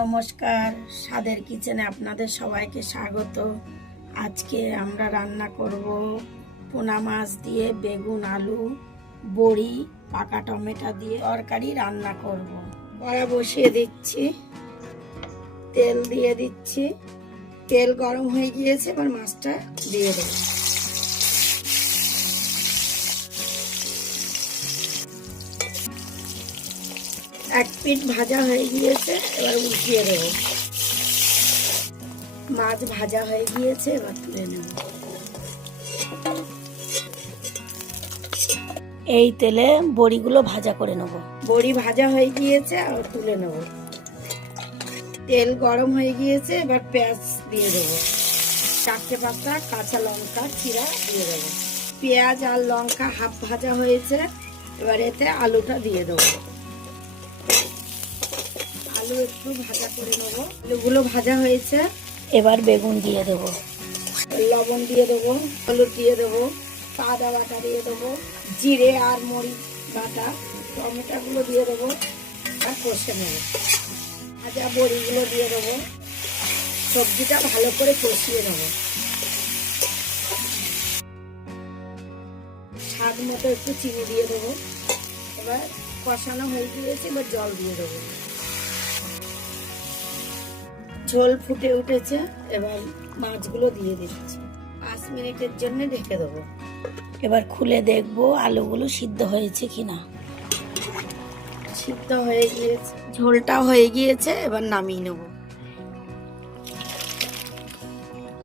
নমস্কার, স্বাদের কিচেনে আপনাদের সবাইকে স্বাগত। আজকে আমরা রান্না করব পোনা মাছ দিয়ে বেগুন, আলু, বড়ি, পাকা টমেটো দিয়ে তরকারি রান্না করব। কড়া বসিয়ে দিচ্ছি, তেল দিয়ে দিচ্ছি। তেল গরম হয়ে গিয়েছে, এবার মাছটা দিয়ে দেব। এক পিঠ ভাজা হয়ে গিয়েছে, এবার উল্টিয়ে দেব। মাছ ভাজা হয়ে গিয়েছে, এবার তুলে নেব। এই তেলে বড়িগুলো ভাজা করে নেব। বড়ি ভাজা হয়ে গিয়েছে, আর তুলে নেব। তেল গরম হয়ে গিয়েছে, এবার পেঁয়াজ দিয়ে দেব। 4-5টা কাঁচা লঙ্কা চিরা দিয়ে দেব। পেঁয়াজ আর লঙ্কা হাফ ভাজা হয়েছে, এবার এতে আলুটা দিয়ে দেবো। আলু একটু ভাজা করে নেবো। আলুগুলো ভাজা হয়েছে, এবার বেগুন দিয়ে দেবো। লবণ দিয়ে দেবো, হলুদ দিয়ে দেবো, আদা বাটা দিয়ে দেবো, জিরে আর মরিচ বাটা, টমেটোগুলো দিয়ে দেবো আর কষে নেবো। ভাজা বড়িগুলো দিয়ে দেবো। সবজিটা ভালো করে কষিয়ে নেবো। স্বাদ মতো একটু চিনি দিয়ে দেবো। এবার কষানো হয়ে গিয়েছে, এবার জল দিয়ে দেবো। ঝোল ফুটে উঠেছে, এবার মাছগুলো দিয়ে দিচ্ছি। 5 মিনিটের জন্য ঢেকে দেবো। এবার খুলে দেখবো আলুগুলো সিদ্ধ হয়েছে কিনা। সিদ্ধ হয়ে গিয়েছে, ঝোলটা হয়ে গিয়েছে, এবার নামিয়ে নেবো।